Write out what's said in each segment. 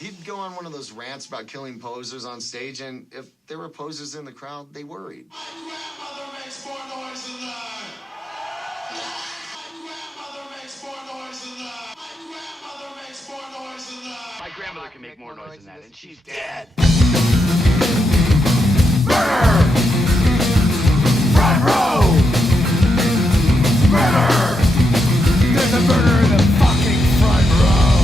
He'd go on one of those rants about killing posers on stage, and if there were posers in the crowd, they worried. My grandmother makes more noise than that. My grandmother makes more noise than that. My grandmother makes more noise than that. My grandmother can make more noise than that, and she's dead. Murder! Front row! Murder! There's a murder in the fucking front row!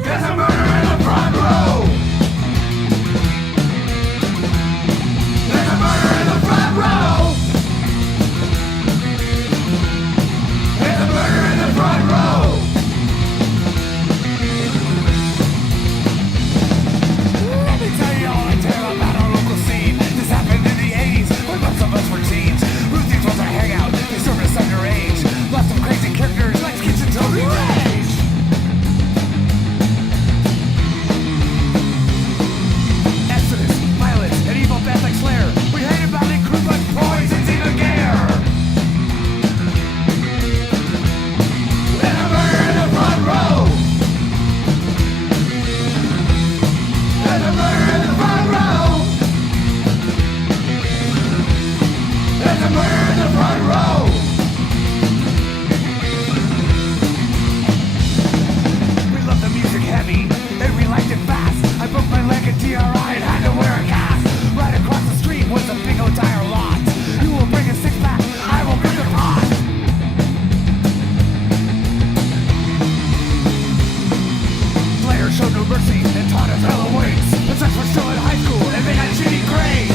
There's a murder in the front row! There's a murder in the front row! There's a murder in the front row! Let me tell you all a tale about our local scene. This happened in the 80s when most of us were teens. Ruthie's was our hangout, they served us underage. Lots of crazy characters like kids and Toby Rage. Exodus, violence, and evil bats like Slayer. We hate about it, crew like poisons, even gayer. There's a murder in the front row. There's a murder in the front row. There's a murder in the front row. We love the music heavy, and we liked it fast. I broke my leg at DRI and had to wear a cast. Right across the street was a big old tire lot. You will bring a six-pack, I will bring the pot. Slayer showed no mercy and taught us hell awaits. The sex were still in high school and they had shitty grades.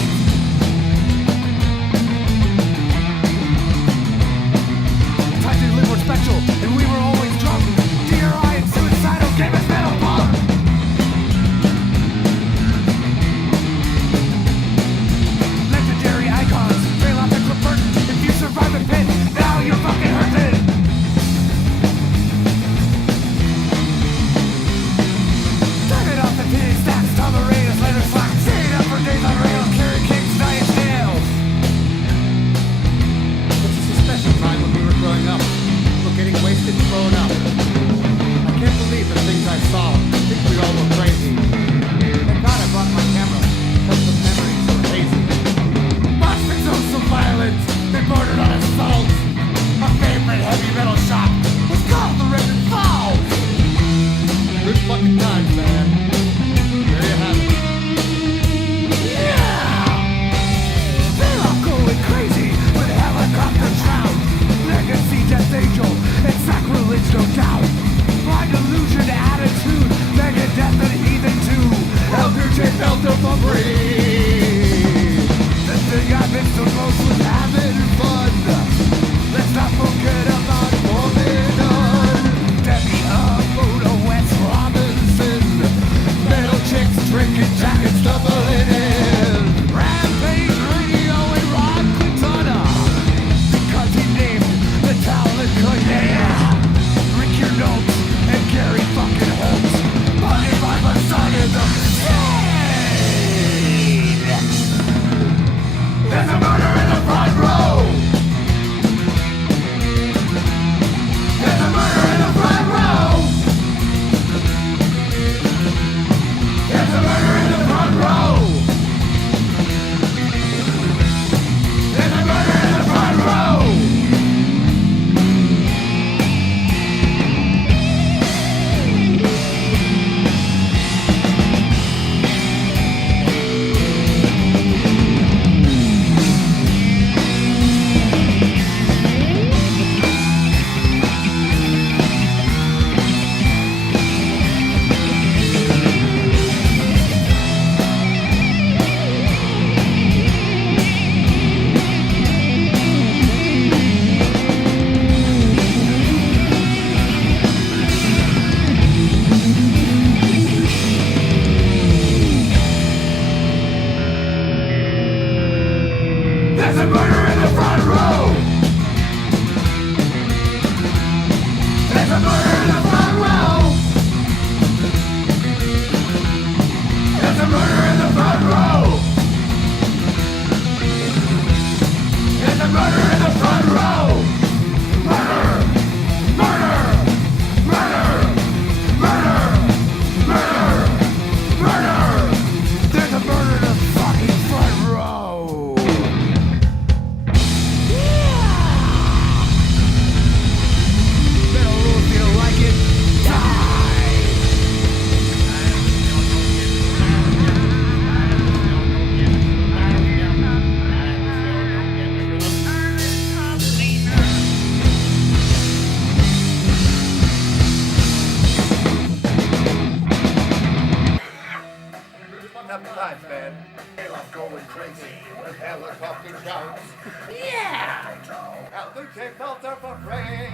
the helicopter shouts. Yeah! And the J felt afraid.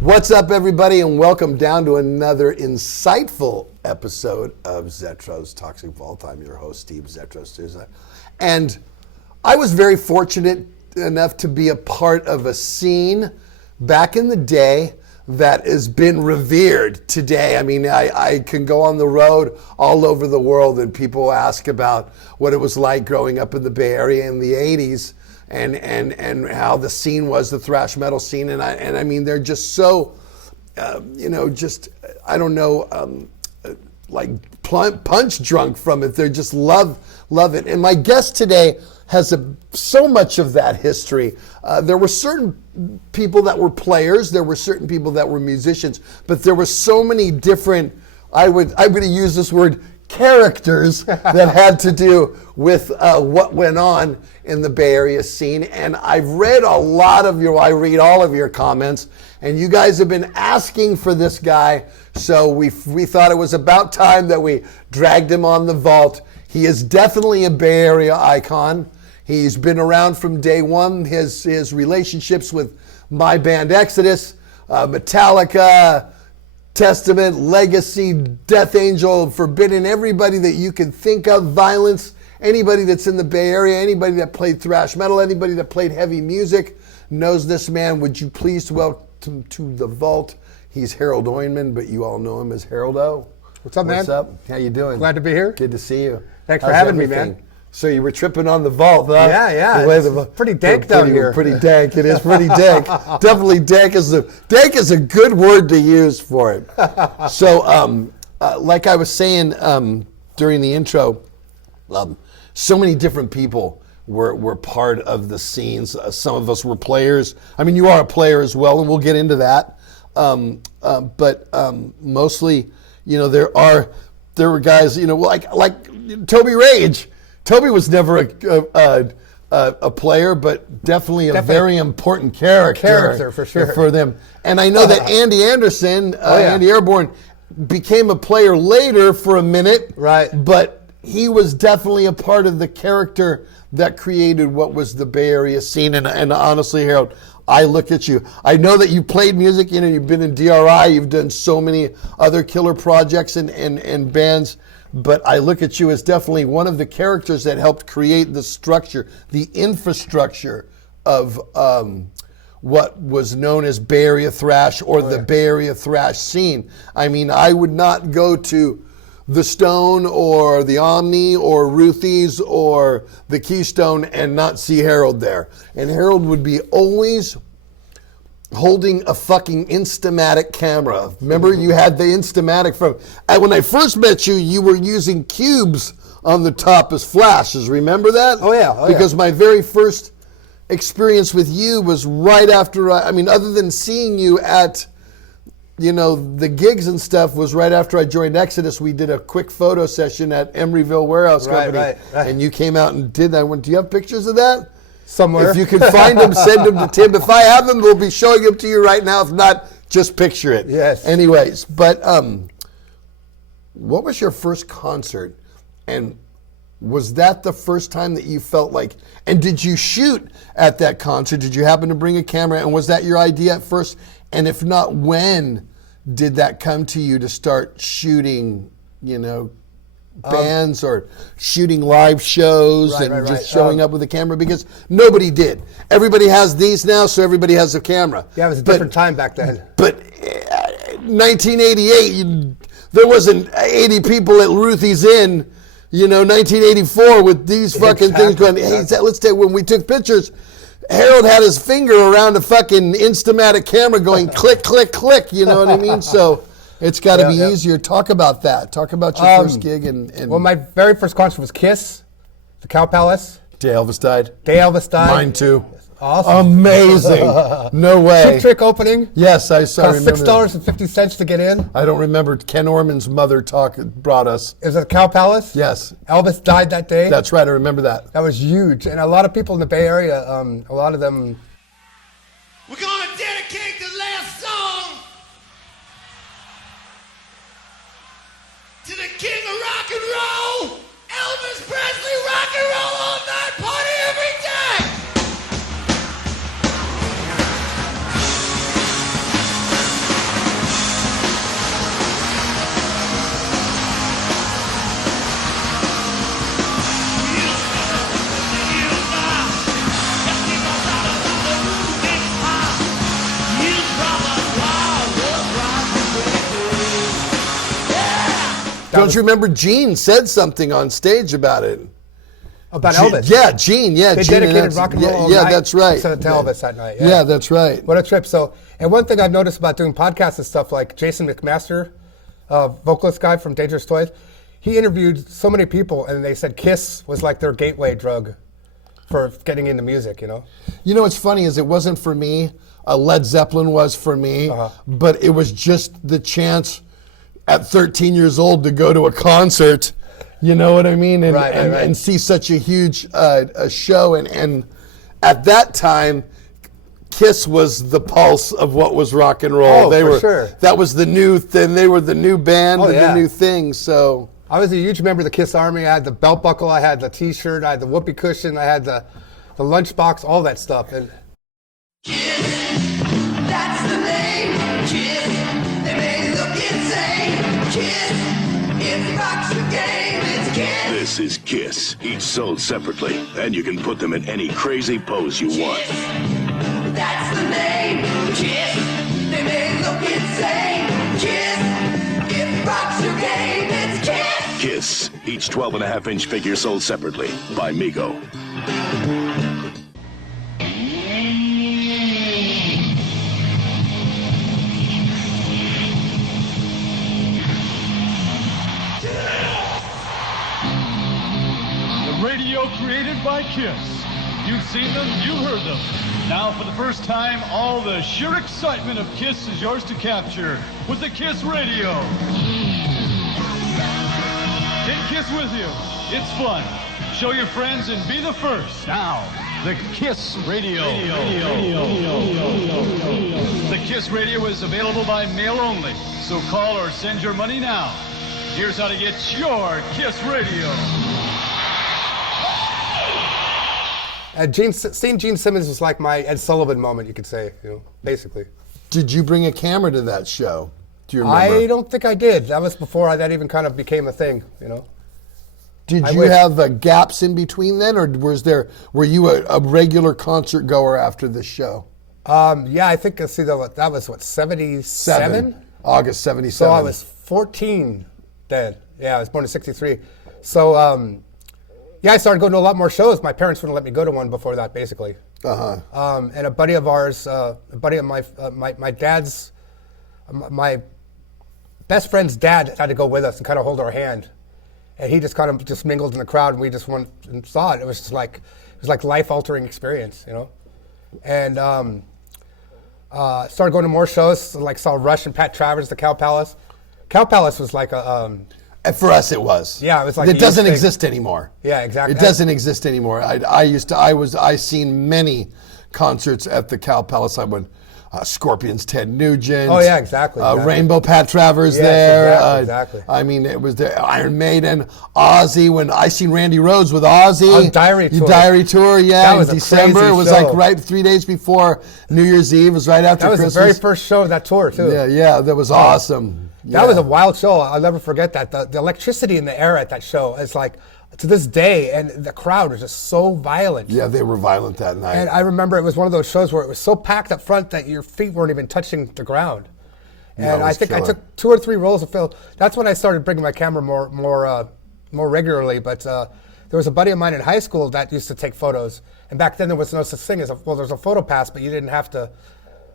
What's up, everybody, and welcome down to another insightful episode of Zetro's Toxic Vault. I'm your host, Steve Zetro Souza. And I was very fortunate enough to be a part of a scene back in the day that has been revered today. I mean, I can go on the road all over the world and people ask about what it was like growing up in the Bay Area in the 80s. And how the scene was, the thrash metal scene, and I mean they're just so, like punch drunk from it. They just love it. And my guest today has so much of that history. There were certain people that were players, there were certain people that were musicians, but there were so many different. I'm going to use this word, characters that had to do with what went on in the Bay Area scene. And I've read I read all of your comments, and you guys have been asking for this guy, so we thought it was about time that we dragged him on the vault. He is definitely a Bay Area icon. He's been around from day one. His relationships with my band Exodus, Metallica, Testament, Legacy, Death Angel, Forbidden, everybody that you can think of, Violence, anybody that's in the Bay Area, anybody that played thrash metal, anybody that played heavy music knows this man. Would you please welcome to the vault? He's Harald Oinman, but you all know him as Harold O. What's up, man? What's up? How you doing? Glad to be here. Good to see you. Thanks for having me, man. So you were tripping on the vault, huh? Yeah. It's pretty dank down here. Pretty dank. It is pretty dank. Definitely dank is a good word to use for it. So, like I was saying during the intro, so many different people were part of the scenes. Some of us were players. I mean, you are a player as well, and we'll get into that. But mostly, there were guys, like Toby Rage. Toby was never a player, but definitely a very important character for sure for them. And I know that Andy Anderson, Andy Airborne, became a player later for a minute. Right. But he was definitely a part of the character that created what was the Bay Area scene. And honestly, Harold, I look at you. I know that you played music, you've been in DRI, you've done so many other killer projects and bands. But I look at you as definitely one of the characters that helped create the structure, the infrastructure of what was known as Bay Area thrash or the Bay Area thrash scene. I mean, I would not go to the Stone or the Omni or Ruthie's or the Keystone and not see Harold there. And Harold would be always holding a fucking Instamatic camera. Remember, you had the Instamatic when I first met you, you were using cubes on the top as flashes. Remember that? Oh yeah. Because my very first experience with you was right after, other than seeing you at, the gigs and stuff, was right after I joined Exodus. We did a quick photo session at Emeryville Warehouse Company. Right. And you came out and did that. Do you have pictures of that? Somewhere. If you can find them, send them to Tim. If I have them, we'll be showing them to you right now. If not, just picture it. Yes. Anyways, but what was your first concert? And was that the first time that you felt like, and did you shoot at that concert? Did you happen to bring a camera? And was that your idea at first? And if not, when did that come to you to start shooting, bands or shooting live shows just showing up with a camera? Because nobody did. Everybody has these now, so everybody has a camera. Yeah, it was a different time back then. But 1988, there wasn't 80 people at Ruthie's Inn, 1984 with these fucking things going, hey, let's take, when we took pictures, Harold had his finger around a fucking Instamatic camera going click, click, click, you know what I mean? So it's got to be easier. Talk about that. Talk about your first gig. Well, my very first concert was Kiss, the Cow Palace. Day Elvis died. Day Elvis died. Mine too. Awesome. Amazing. No way. Cheap Trick opening. Yes, I saw. Cost $6.50 to get in. I don't remember. Ken Orman's mother brought us. It was at the Cow Palace. Yes. Elvis died that day. That's right. I remember that. That was huge, and a lot of people in the Bay Area. A lot of them. We're gonna dedicate the last song to the king of rock and roll, Elvis Presley. Rock and roll all night, party every day. Don't you remember Gene said something on stage about it? About Elvis. Yeah, Gene. Yeah, They Gene dedicated rock and roll all yeah, night. that's right. To Elvis that night. Yeah, that's right. What a trip. So, and one thing I've noticed about doing podcasts and stuff, like Jason McMaster, vocalist guy from Dangerous Toys, he interviewed so many people, and they said Kiss was like their gateway drug for getting into music, you know? You know what's funny is it wasn't for me. Led Zeppelin was for me, but it was just the chance at 13 years old to go to a concert. You know what I mean? And, Right. and see such a huge a show. And at that time, Kiss was the pulse of what was rock and roll. Oh, they for were, sure. That was the new thing. They were the new band and yeah. the new thing. So I was a huge member of the Kiss Army. I had the belt buckle, I had the T-shirt, I had the whoopee cushion, I had the lunchbox, all that stuff. And That's the name, Kiss. They may look insane, Kiss. It rocks your game, it's Kiss. This is Kiss, each sold separately, and you can put them in any crazy pose you want. That's the name, Kiss. They may look insane, Kiss. It rocks your game, it's Kiss. Kiss, each 12.5-inch figure sold separately by Mego. Radio created by Kiss. You've seen them, you've heard them. Now for the first time, all the sheer excitement of Kiss is yours to capture with the Kiss Radio. Take Kiss with you. It's fun. Show your friends and be the first. Now, the Kiss Radio. The Kiss Radio is available by mail only, so call or send your money now. Here's how to get your Kiss Radio. seeing Gene Simmons was like my Ed Sullivan moment, you could say, you know, basically. did you bring a camera to that show? Do you remember? I don't think I did. That was before that even kind of became a thing, you know. Did I you wish. have gaps in between then, or were you a regular concert goer after the show? Yeah, I think that was what, 77? August 77. So I was 14 then. Yeah, I was born in 63. So yeah, I started going to a lot more shows. My parents wouldn't let me go to one before that, basically. And a buddy of ours, a buddy of my dad's, my best friend's dad had to go with us and kind of hold our hand. And he just kind of just mingled in the crowd, and we just went and saw it. It was just like, life-altering experience, you know. And started going to more shows, like saw Rush and Pat Travers at the Cow Palace. Cow Palace was like a... For us, it was. Yeah, it was like it doesn't exist anymore. Yeah, exactly. It doesn't exist anymore. I seen many concerts at the Cow Palace. I went Scorpions, Ted Nugent. Oh yeah, exactly. Rainbow Pat Travers Yes, there. exactly. I mean, it was there. Iron Maiden, Ozzy. When I seen Randy Rhoads with Ozzy. On Diary Tour. Diary Tour, yeah. That was in a December. crazy It was show. like right 3 days before New Year's Eve. It was right after That was Christmas. the very first show of that tour, too. Yeah, that was awesome. That was a wild show. I'll never forget that. The electricity in the air at that show is like, to this day, and the crowd was just so violent. Yeah, they were violent that night. And I remember it was one of those shows where it was so packed up front that your feet weren't even touching the ground. And I think I took 2 or 3 rolls of film. That's when I started bringing my camera more regularly. But there was a buddy of mine in high school that used to take photos. And back then there was no such thing as there's a photo pass, but you didn't have to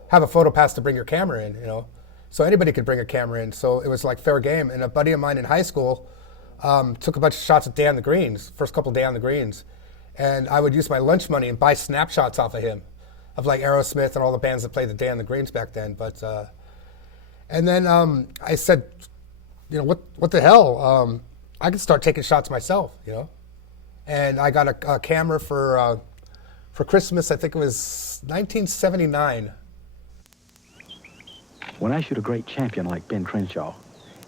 have a photo pass to bring your camera in, you know. So anybody could bring a camera in. So it was like fair game. And a buddy of mine in high school took a bunch of shots of first couple of Day on the Greens. And I would use my lunch money and buy snapshots off of him. of like Aerosmith and all the bands that played the Day on the Greens back then. But and then I said, you know, what the hell? I could start taking shots myself, you know. And I got a camera for Christmas. I think it was 1979. When I shoot a great champion like Ben Crenshaw,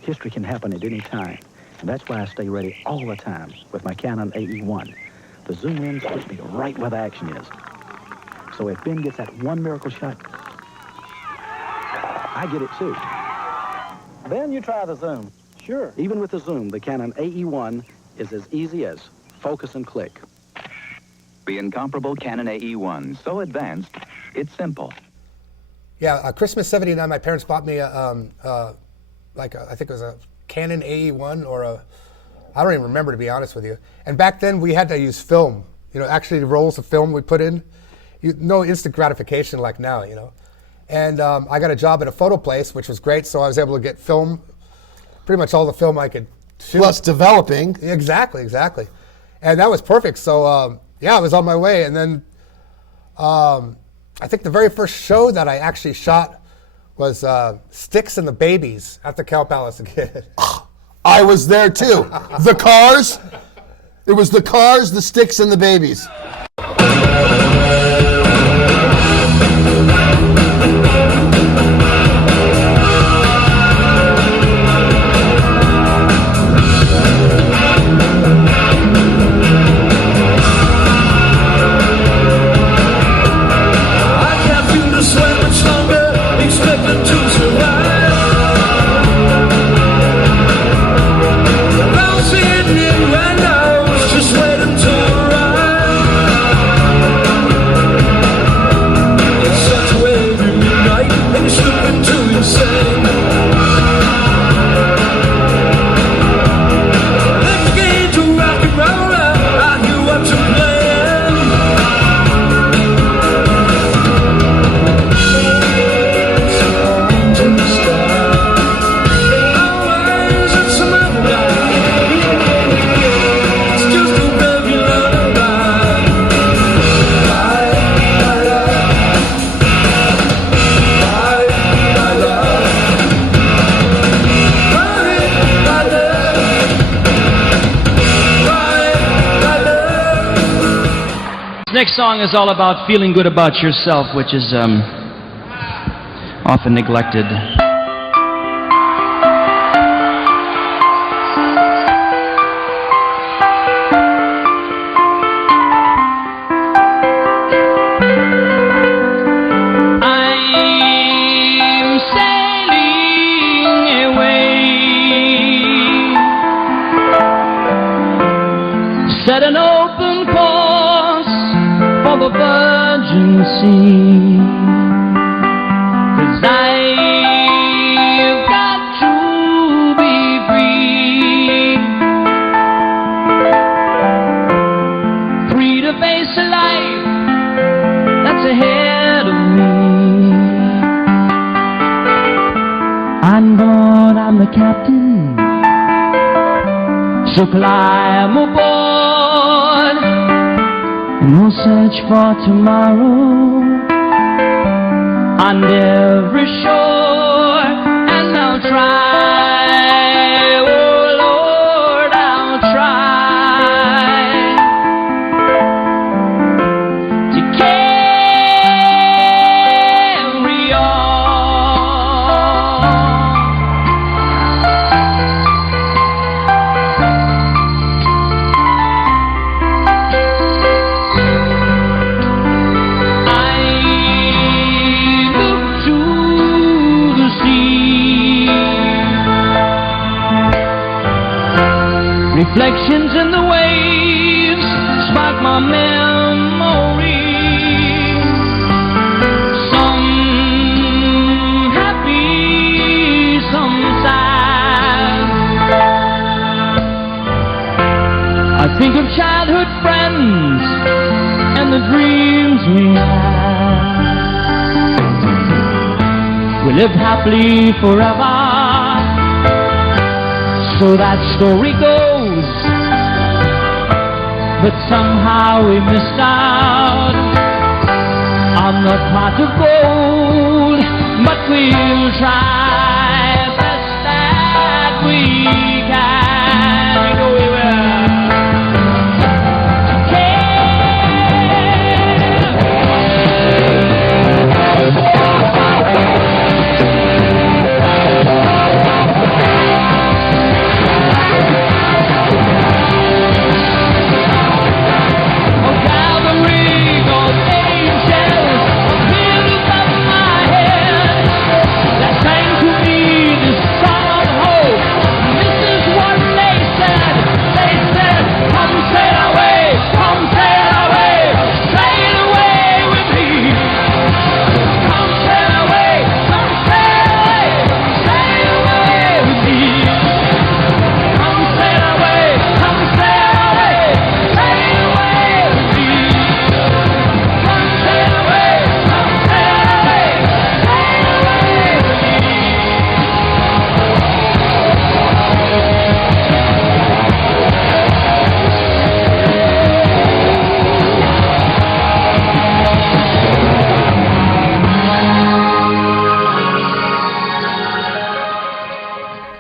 history can happen at any time. And that's why I stay ready all the time with my Canon AE-1. The zoom lens puts me right where the action is. So if Ben gets that one miracle shot, I get it too. Ben, you try the zoom. Sure. Even with the zoom, the Canon AE-1 is as easy as focus and click. The incomparable Canon AE-1, so advanced, it's simple. Yeah, Christmas '79, my parents bought me I think it was a Canon AE-1 or I don't even remember, to be honest with you. And back then we had to use film, you know, actually the rolls of film we put in. No instant gratification like now, you know. And I got a job at a photo place, which was great, so I was able to get film, pretty much all the film I could shoot. Plus developing. Exactly. And that was perfect. So, yeah, I was on my way. And then I think the very first show that I actually shot was Sticks and the Babies at the Cow Palace again. I was there too. The Cars. It was the Cars, the Sticks, and the Babies. Next song is all about feeling good about yourself, which is often neglected. I'm sailing away, set an open course for the virgin sea, 'cause I've got to be free, free to face a life that's ahead of me. On board, I'm the captain, so climb aboard, and we'll search for tomorrow on every shore, and I'll try, oh Lord, I'll try to carry on. I look to the sea, reflections in the waves spark my memory. Some happy, some sad. I think of childhood friends and the dreams we had. We lived happily forever, so that story goes. But somehow we missed out I'm not pot of gold, but we'll try best that we can. You know we will.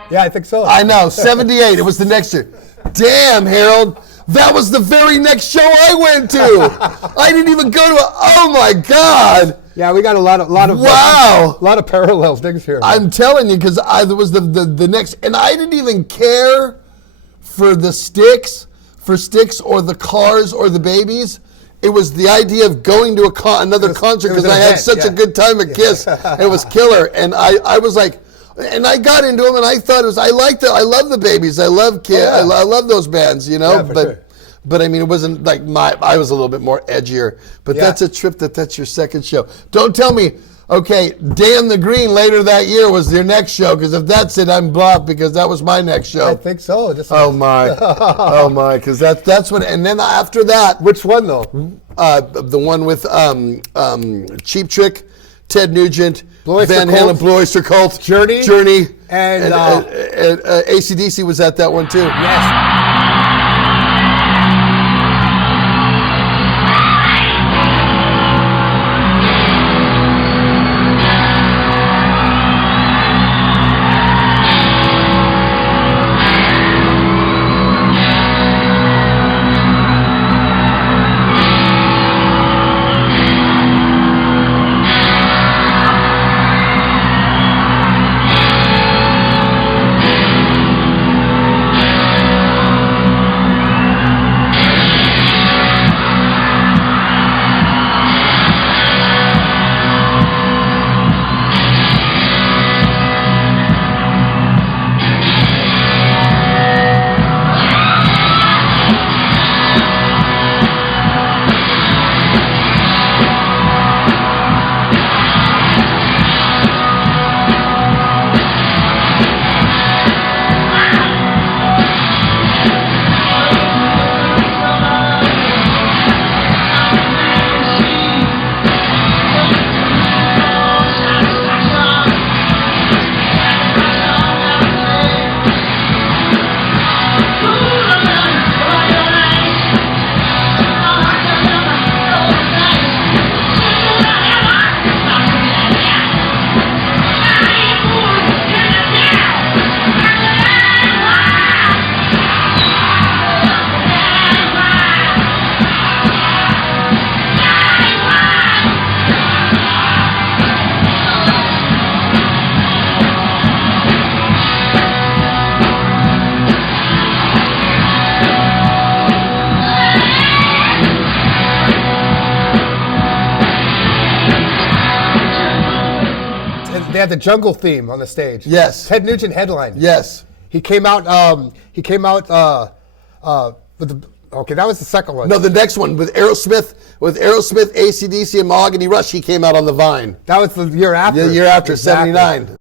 Yeah, I think so. I know, 78. It was the next year. Damn, Harold. That was the very next show I went to. I didn't even go to oh my God. Yeah, we got a lot of wow. A lot of parallel things here. I'm telling you, because I was the next, and I didn't even care for the sticks or the cars or the babies. It was the idea of going to another concert because I had such a good time at Kiss. It was killer, and I was like. And I got into them, and I thought I liked it. I love the Babies. I love Kiss. I love those bands, you know. Yeah, but I mean, it wasn't like I was a little bit more edgier. But that's a trip. That's your second show. Don't tell me. Okay, Dan the Green later that year was your next show, because if that's it, I'm bluffed because that was my next show. I think so. Oh my, because that's what. And then after that, which one though? The one with Cheap Trick, Ted Nugent. Van Halen, Blue Oyster Cult, Journey, and AC/DC was at that one too. Yes. They had the jungle theme on the stage. Yes. Ted Nugent headlined. Yes. He came out. With the. Okay, that was the second one. No, the next one with Aerosmith, AC/DC, and Mahogany Rush. He came out on the Vine. That was the year after. The year after, exactly. 79.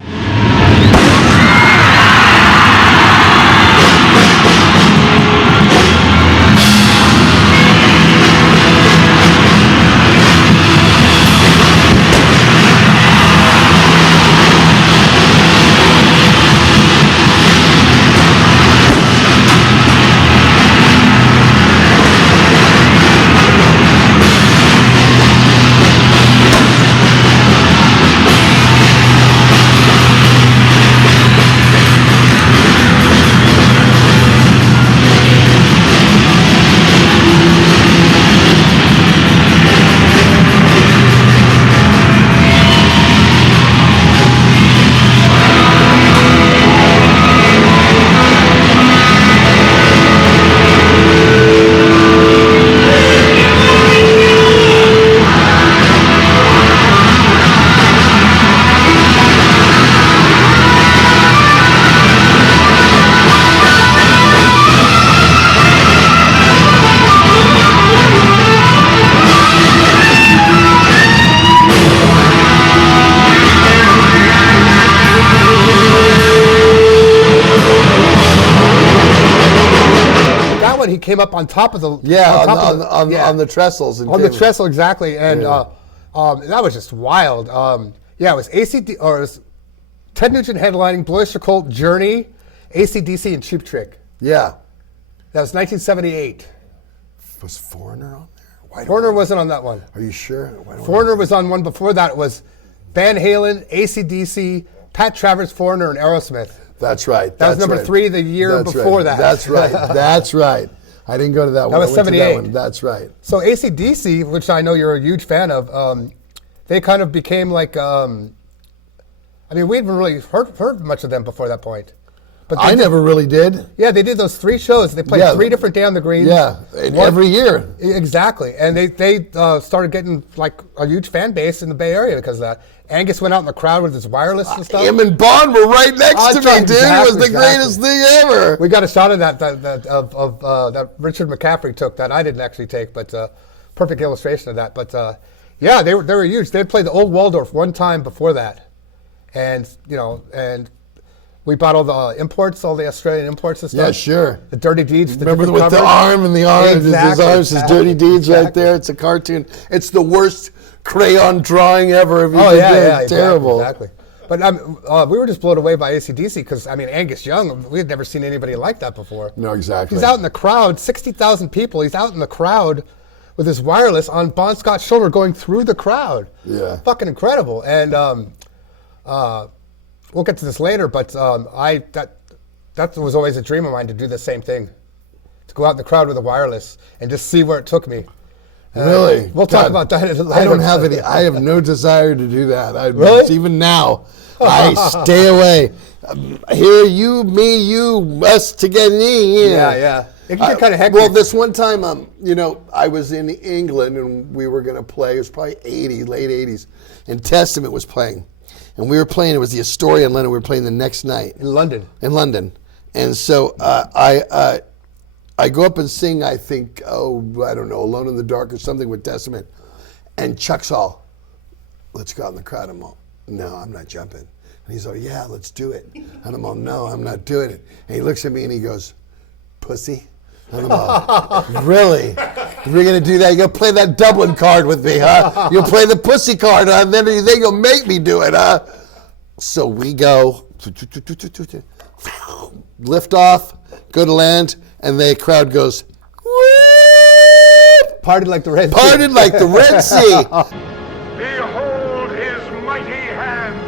one, he came up on top of the on the trestles. And on the trestle, exactly. And that was just wild. It was it was Ted Nugent headlining, Blue Oyster Cult, Journey, AC/DC, and Cheap Trick. Yeah. That was 1978. Was Foreigner on there? Foreigner wasn't on that one. Are you sure? Foreigner was on one before that. It was Van Halen, AC/DC, Pat Travers, Foreigner, and Aerosmith. That's right. That was number 3 the year before that. That's right. That's right. I didn't go to that one. That was 78. That's right. So AC/DC, which I know you're a huge fan of, they kind of became like, we hadn't really heard much of them before that point. But I never really did. Yeah, they did those 3 shows. They played 3 different Day on the Green. Yeah, every year. Exactly. And they started getting like a huge fan base in the Bay Area because of that. Angus went out in the crowd with his wireless and stuff. Him and Bond were right next to me, dude. It was the greatest thing ever. We got a shot of that Richard McCaffrey took that I didn't actually take, but perfect illustration of that. But they were huge. They played the old Waldorf one time before that. And, we bought all the imports, all the Australian imports and stuff. Yeah, sure. The Dirty Deeds. Remember with the arm and the arm, his arms, his Dirty Deeds right there. It's a cartoon. It's the worst crayon drawing ever. Terrible. Exactly. But we were just blown away by AC/DC because, Angus Young, we had never seen anybody like that before. No, exactly. He's out in the crowd, 60,000 people. He's out in the crowd with his wireless on Bon Scott's shoulder going through the crowd. Yeah. Fucking incredible. And we'll get to this later, but that was always a dream of mine to do the same thing, to go out in the crowd with a wireless and just see where it took me. Really? We'll talk about that later. I don't have any. I have no desire to do that. Really? Even now, I stay away. Here, you, me, you, us together. Yeah. It can get kind of hectic. Well, this one time, I was in England and we were going to play. It was probably late 80s, and Testament was playing. And we were playing, it was the Astoria in London, we were playing the next night. In London. And so I go up and sing, I think, I don't know, Alone in the Dark or something with Testament. And Chuck's all, let's go out in the crowd. I'm all, no, I'm not jumping. And he's all, yeah, let's do it. And I'm all, no, I'm not doing it. And he looks at me and he goes, pussy? And I'm all, really? We're going to do that? You're going to play that Dublin card with me, huh? You'll play the pussy card, huh? And then you'll make me do it, huh? So we go, lift off, go to land, and the crowd goes, whoop! Partied like the Red Sea. Partied like the Red Sea. Behold his mighty hand.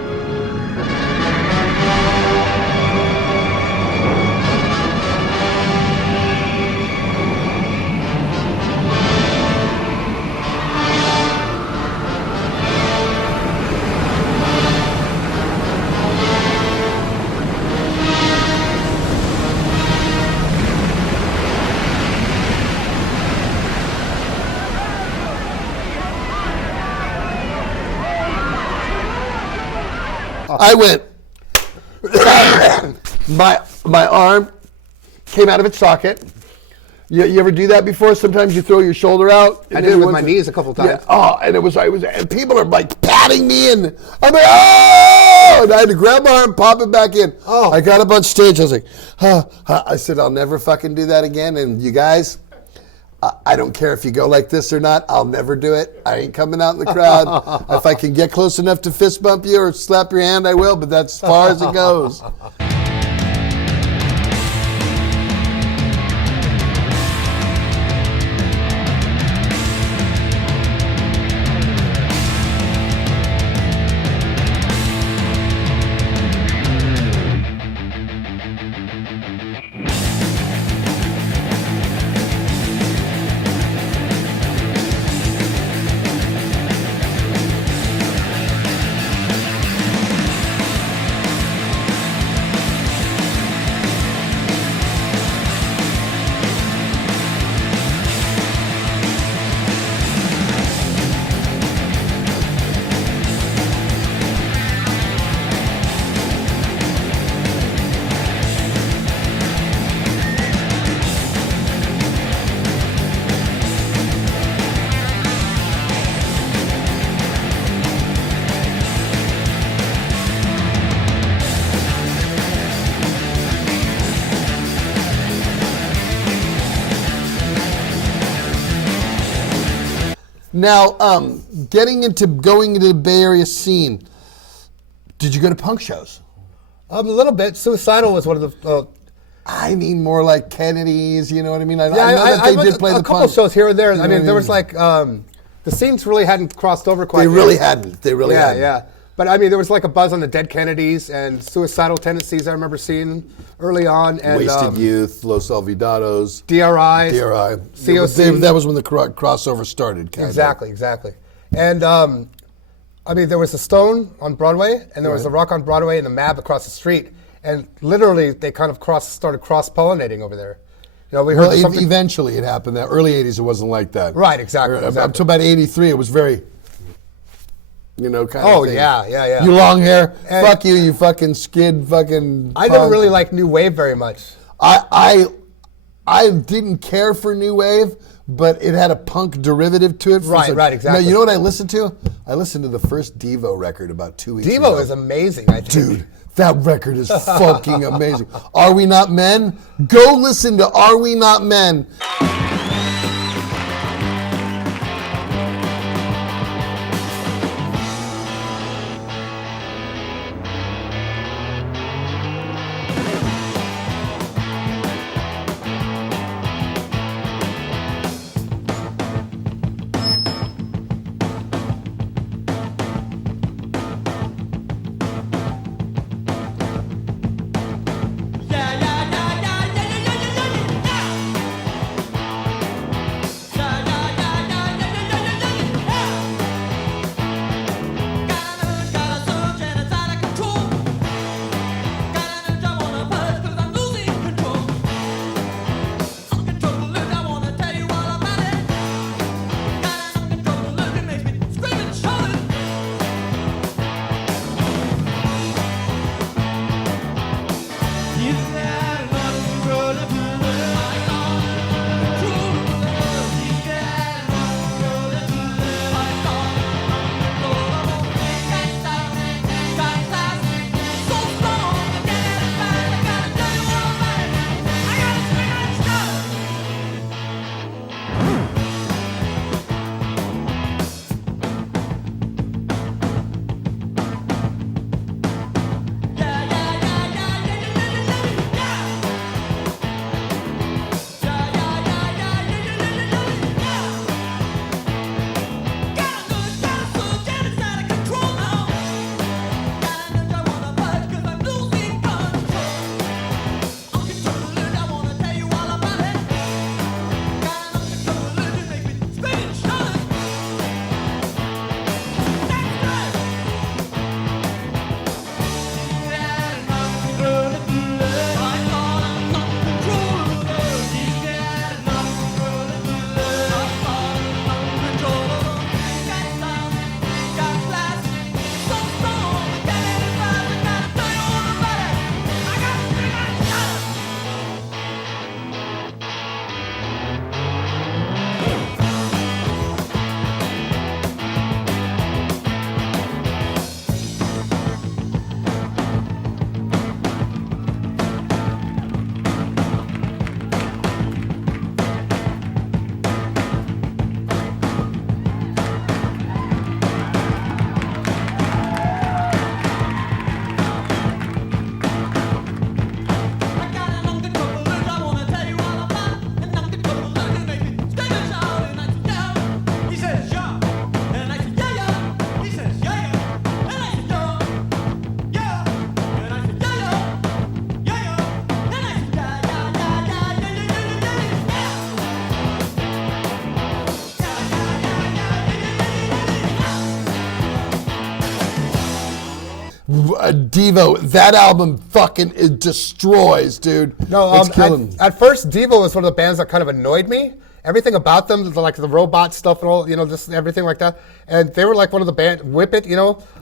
I went, my arm came out of its socket. You ever do that before? Sometimes you throw your shoulder out. I did it with my knees a couple times. Yeah. And and people are like patting me, and I'm like, oh! And I had to grab my arm, pop it back in. Oh. I got up on stage. I was like, I said, I'll never fucking do that again. And you guys, I don't care if you go like this or not. I'll never do it. I ain't coming out in the crowd. If I can get close enough to fist bump you or slap your hand, I will. But that's as far as it goes. Now, going into the Bay Area scene, did you go to punk shows? A little bit. Suicidal was one of the... I mean, more like Kennedy's, you know what I mean? I know I that they did play a the couple punk. shows here and there. You know I mean, what there was like... the scenes really hadn't crossed over quite They yet. really hadn't. They really hadn't. Yeah. But I mean, there was like a buzz on the Dead Kennedys and Suicidal Tendencies I remember seeing early on. And, Wasted Youth, Los Olvidados. DRI. COC. That was when the crossover started, kind Exactly. And I mean, there was the Stone on Broadway, and there was the Rock on Broadway and the Mab across the street. And literally, they kind of started cross-pollinating over there. You know, we heard something. Eventually it happened. The early 80s, it wasn't like that. Right, exactly. Up to about 83, it was very... kind of thing. Oh, yeah. You long hair, fuck you, you fucking skid, fucking I never really liked New Wave very much. I didn't care for New Wave, but it had a punk derivative to it. Right, exactly. Now, you know what I listened to? I listened to the first Devo record about 2 weeks ago. Devo is amazing, I think. Dude, that record is fucking amazing. Are We Not Men? Go listen to Are We Not Men. Devo, that album fucking it destroys, dude. No, it's killing. At first, Devo was one of the bands that kind of annoyed me. Everything about them, like the robot stuff and all, just everything like that. And they were like one of the band, Whip It,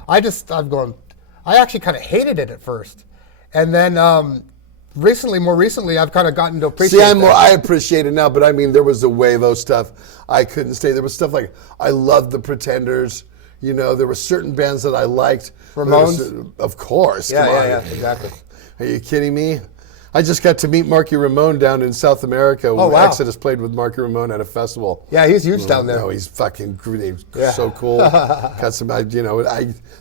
I actually kind of hated it at first. And then more recently, I've kind of gotten to appreciate it. I appreciate it now, but I mean, there was the Wavo stuff. I couldn't stay. There was stuff like, I loved the Pretenders. There were certain bands that I liked. Ramones? Of course. Yeah, exactly. Are you kidding me? I just got to meet Marky Ramone down in South America. Oh, wow. Exodus played with Marky Ramone at a festival. Yeah, he's huge down there. No, he's fucking so cool. Got some,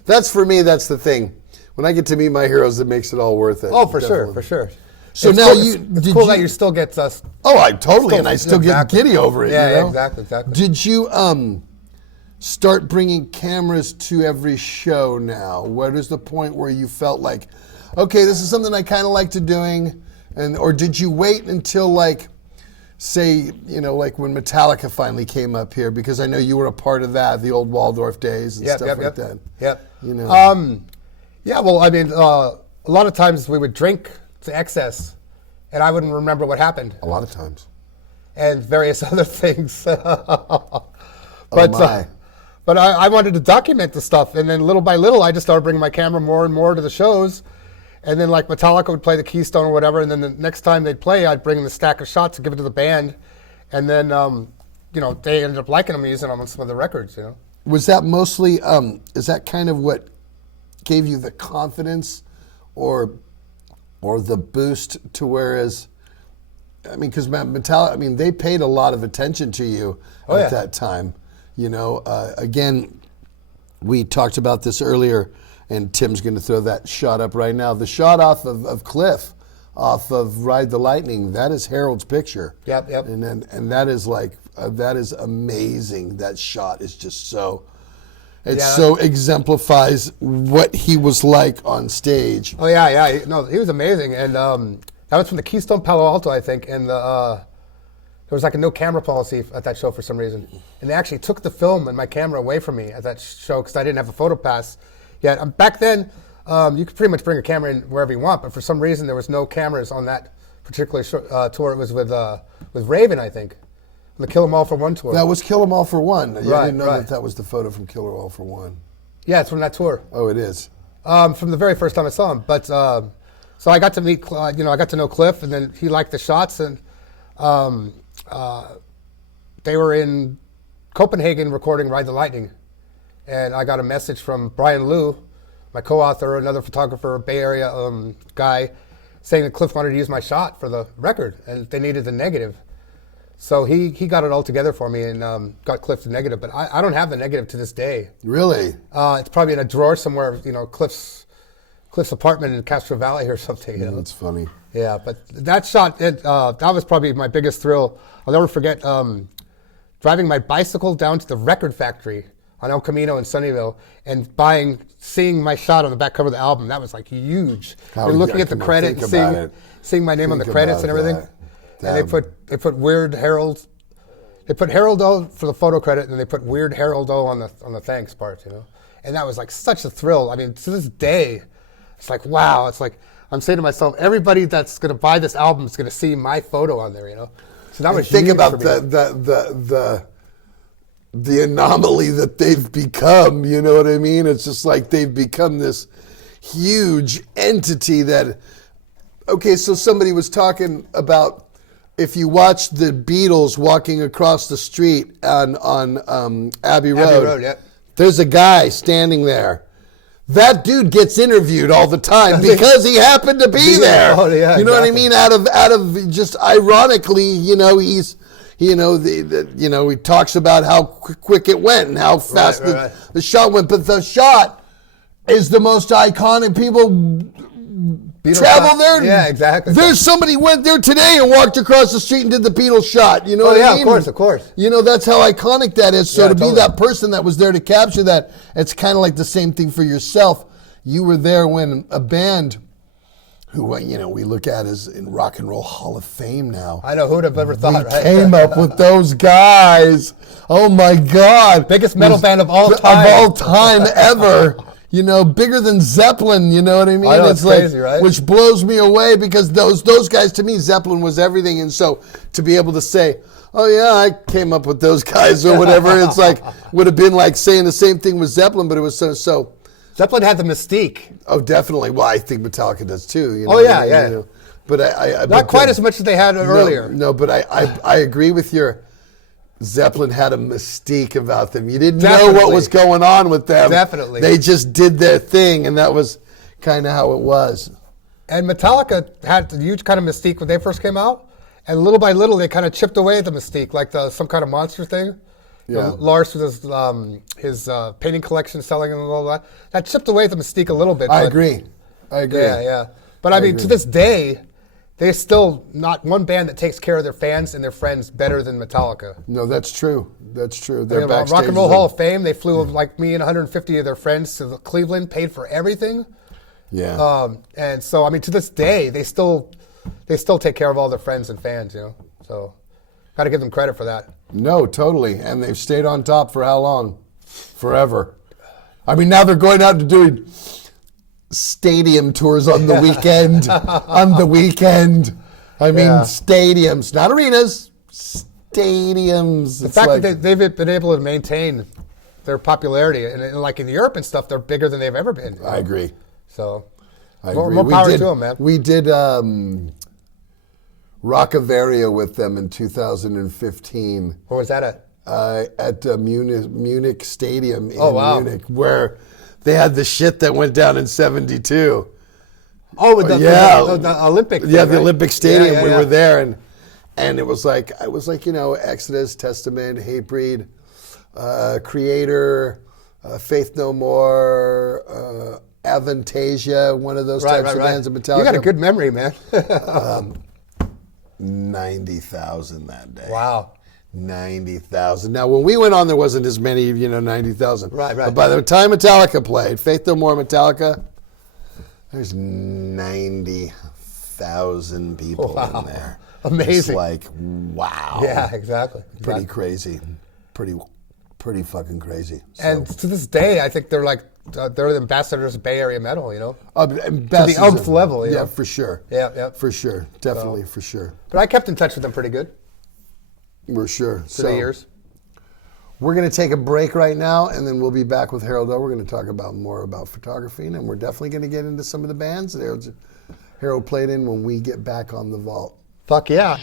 that's for me. That's the thing. When I get to meet my heroes, it makes it all worth it. Oh, for sure. So it's now cool, it's cool that you still get us. Oh, I totally, and I still get giddy over it. Yeah, exactly. Did you start bringing cameras to every show now? What is the point where you felt like, okay, this is something I kind of like to doing, or did you wait until like, say, like when Metallica finally came up here? Because I know you were a part of that, the old Waldorf days and stuff like that. Yep. Yeah. Well, I mean, a lot of times we would drink to excess, and I wouldn't remember what happened. A lot of times. And various other things. But I wanted to document the stuff, and then little by little, I just started bringing my camera more and more to the shows. And then, like, Metallica would play the Keystone or whatever, and then the next time they'd play, I'd bring them the stack of shots to give it to the band. And then, they ended up liking them, using them on some of the records, Was that mostly, is that kind of what gave you the confidence or the boost to whereas, because Metallica, they paid a lot of attention to you at that time. Again, we talked about this earlier, and Tim's going to throw that shot up right now. The shot off of Cliff, off of Ride the Lightning, that is Harold's picture. Yep. And that is that is amazing. That shot is just so, so exemplifies what he was like on stage. Oh, yeah. No, he was amazing. And that was from the Keystone Palo Alto, I think, and there was like a no camera policy at that show for some reason. And they actually took the film and my camera away from me at that show because I didn't have a photo pass yet. Back then, you could pretty much bring a camera in wherever you want, but for some reason there was no cameras on that particular tour. It was with Raven, I think, the Kill 'Em All for One tour. That was Kill 'Em All for One. Right, I didn't know that was the photo from Kill 'Em All for One. Yeah, it's from that tour. Oh, it is? From the very first time I saw him. But so I got to meet, I got to know Cliff, and then he liked the shots, and they were in Copenhagen recording Ride the Lightning, and I got a message from Brian Liu, my co-author, another photographer, Bay Area guy, saying that Cliff wanted to use my shot for the record, and they needed the negative. So he got it all together for me and got Cliff the negative, but I don't have the negative to this day. Really? It's probably in a drawer somewhere, Cliff's apartment in Castro Valley or something. That's funny. Yeah, but that shot, that was probably my biggest thrill. I'll never forget driving my bicycle down to the record factory on El Camino in Sunnyvale and seeing my shot on the back cover of the album. That was like huge. And looking at the credit and seeing my name on the credits and everything. And they put Weird Harold. They put Harold O for the photo credit, and then they put Weird Harold O on the thanks part, And that was like such a thrill. I mean, to this day, it's like, wow. It's like I'm saying to myself, everybody that's going to buy this album is going to see my photo on there, So that was think huge about for me. the anomaly that they've become. You know what I mean? It's just like they've become this huge entity that. Okay, so somebody was talking about. If you watch the Beatles walking across the street on Abbey Road, there's a guy standing there. That dude gets interviewed all the time because he happened to be there. Oh, yeah, you know what I mean? Out of just ironically, he's, he talks about how quick it went and how fast the shot went. But the shot is the most iconic. People travel there. Yeah, exactly. There's somebody went there today and walked across the street and did the Beatles shot. You know what I mean? Of course. That's how iconic that is. So to be that person that was there to capture that, it's kind of like the same thing for yourself. You were there when a band who, we look at as in Rock and Roll Hall of Fame now. I know, who'd have ever thought, right? Came up with those guys. Oh my God. Biggest metal band of all time. Of all time ever. Bigger than Zeppelin, you know what I mean? I know, it's crazy, right? Which blows me away because those guys, to me, Zeppelin was everything. And so to be able to say, oh yeah, I came up with those guys or whatever, it's like, would have been like saying the same thing with Zeppelin, but it was so. Zeppelin had the mystique. Oh, definitely. Well, I think Metallica does too. Yeah. But I not quite as much as they had earlier. No, but I agree with your. Zeppelin had a mystique about them. You didn't know what was going on with them. Definitely. They just did their thing, and that was kind of how it was. And Metallica had a huge kind of mystique when they first came out, and little by little they kind of chipped away at the mystique, like some kind of monster thing. Yeah. You know, Lars with his painting collection selling and all that. That chipped away at the mystique a little bit. I agree. Yeah. But I mean, to this day, there's still not one band that takes care of their fans and their friends better than Metallica. No, that's true. That's true. They're Rock and Roll Hall of Fame. They flew like me and 150 of their friends to Cleveland, paid for everything. Yeah. And so I mean, to this day, they still take care of all their friends and fans. You know, so got to give them credit for that. No, totally. And they've stayed on top for how long? Forever. I mean, now they're going out to doing stadium tours on the weekend. I mean, stadiums, not arenas, stadiums. The fact that they've been able to maintain their popularity, and like in Europe and stuff, they're bigger than they've ever been. I agree. So, I more agree. power to them, man. We did Rockaveria with them in 2015. Where was that at? At Munich Stadium in Munich, where they had the shit that went down in '72. Oh, with the Olympic. Yeah, the right? Olympic Stadium. Yeah, we were there, and it was like you know, Exodus, Testament, Hatebreed, Creator, Faith No More, Avantasia, one of those types of bands of Metallica. You got a good memory, man. 90,000 that day. Wow. 90,000. Now, when we went on, there wasn't as many, 90,000. Right. But by the time Metallica played, Faith No More, Metallica, there's 90,000 people in there. Amazing. It's like, wow. Yeah, exactly. Pretty crazy. Pretty fucking crazy. So. And to this day, I think they're like, they're the ambassadors of Bay Area metal, to the umph level. Yeah, for sure. Yeah. For sure. Definitely, for sure. But I kept in touch with them pretty good. We're sure. Through the years. We're going to take a break right now, and then we'll be back with Harald. We're going to talk more about photography, and we're definitely going to get into some of the bands that Harald played in when we get back on the vault. Fuck yeah.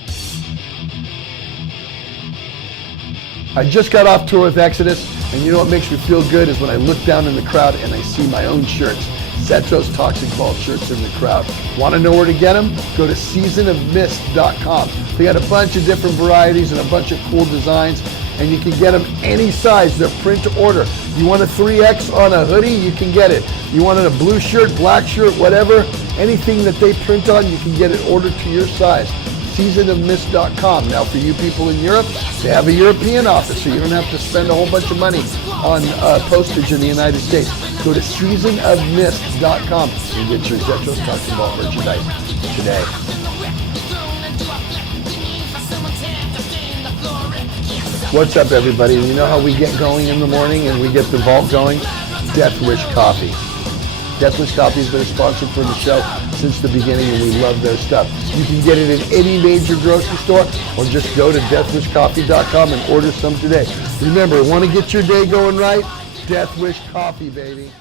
I just got off tour with Exodus, and you know what makes me feel good is when I look down in the crowd and I see my own shirts. Zetro's Toxic Vault shirts in the crowd. Want to know where to get them? Go to seasonofmist.com. They got a bunch of different varieties and a bunch of cool designs, and you can get them any size. They're print to order. You want a 3X on a hoodie? You can get it. You want it a blue shirt, black shirt, whatever, anything that they print on, you can get it ordered to your size. seasonofmist.com. Now, for you people in Europe, they have a European office, so you don't have to spend a whole bunch of money on postage in the United States. Go to seasonofmist.com and get your Zetro's Toxic Vault merchandise today. What's up, everybody? You know how we get going in the morning and we get the vault going? Death Wish Coffee. Death Wish Coffee has been a sponsor for the show since the beginning, and we love their stuff. You can get it in any major grocery store, or just go to deathwishcoffee.com and order some today. Remember, want to get your day going right? Death Wish Coffee, baby.